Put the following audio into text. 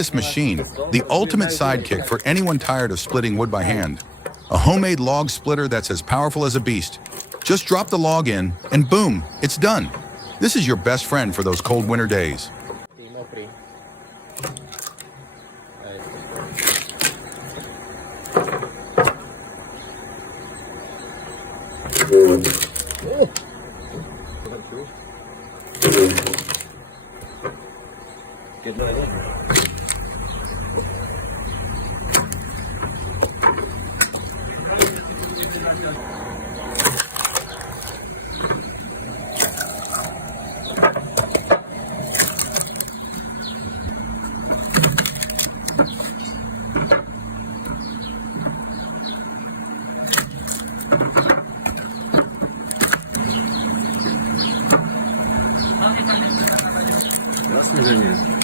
this machine, the ultimate sidekick for anyone tired of splitting wood by hand. A homemade log splitter that's as powerful as a beast. Just drop the log in, and boom, it's done. This is your best friend for those cold winter days. That's my name.